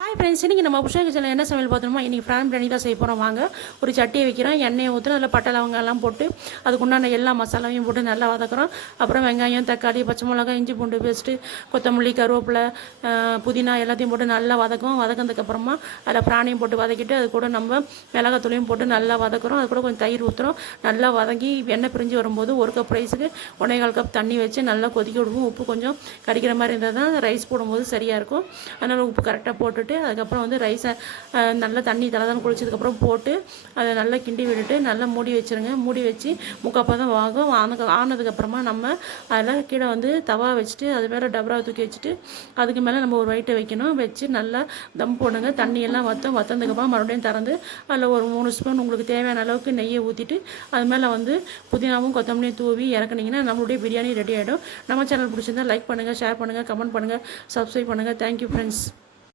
Hi friends, இன்றைக்கி நம்ம புஷா கிச்சனில் என்ன சமையல் பார்த்தோம்னா இன்றைக்கி ஃப்ரான் பிரியாணி தான் செய்ய போகிறோம். வாங்க, ஒரு சட்டியை வைக்கிறோம், எண்ணெயை ஊற்றுறோம், அதில் பட்டை லவங்கம் எல்லாம் போட்டு அதுக்குண்டான எல்லா மசாலாவையும் போட்டு நல்லா வதக்குறோம். அப்புறம் வெங்காயம், தக்காளி, பச்சை மிளகாய், இஞ்சி பூண்டு பேஸ்ட்டு, கொத்தமல்லி, கருவேப்பிலை, புதினா எல்லாத்தையும் போட்டு நல்லா வதக்கும். வதக்கினதுக்கப்புறமா அதில் பிராணியும் போட்டு வதக்கிட்டு அது கூட நம்ம மிளகாத்தூளையும் போட்டு நல்லா வதக்குறோம். அது கூட கொஞ்சம் தயிர் ஊற்றுறோம். நல்லா வதங்கி எண்ணெய் பிரிஞ்சு வரும்போது 1 கப் ரைஸுக்கு 1.25 கப் தண்ணி வச்சு நல்லா கொதிக்க விடுவோம். உப்பு கொஞ்சம் கறிக்கிற மாதிரி இருந்தால் தான் ரைஸ் போடும்போது சரியாக இருக்கும். அதனால் உப்பு கரெக்டாக போட்டுட்டு அதுக்கப்புறம் வந்து ரைஸை நல்லா தண்ணி தலைதான் குளிச்சதுக்கப்புறம் போட்டு அதை நல்லா கிண்டி விட்டுட்டு நல்லா மூடி வச்சுருங்க. மூடி வச்சு முக்காப்பதம் வாகும். ஆனதுக்கப்புறமா நம்ம அதில் கீழே வந்து தவா வச்சுட்டு அது மேலே டபரா தூக்கி வச்சுட்டு அதுக்கு மேலே நம்ம ஒரு வெயிட்டை வைக்கணும். வச்சு நல்லா தம் போடுங்க. தண்ணியெல்லாம் வற்றதுக்கப்புறம் மறுபடியும் திறந்து அதில் ஒரு 3 ஸ்பூன் உங்களுக்கு தேவையான அளவுக்கு நெய்யை ஊற்றிட்டு அது மேலே வந்து புதினாவும் கொத்தமல்லியும் தூவி இறக்குனீங்கன்னா நம்மளுடைய பிரியாணி ரெடி ஆகிடும். நம்ம சேனல் பிடிச்சிருந்தா லைக் பண்ணுங்கள், ஷேர் பண்ணுங்கள், கமெண்ட் பண்ணுங்கள், சப்ஸ்கிரைப் பண்ணுங்கள். Thank you friends.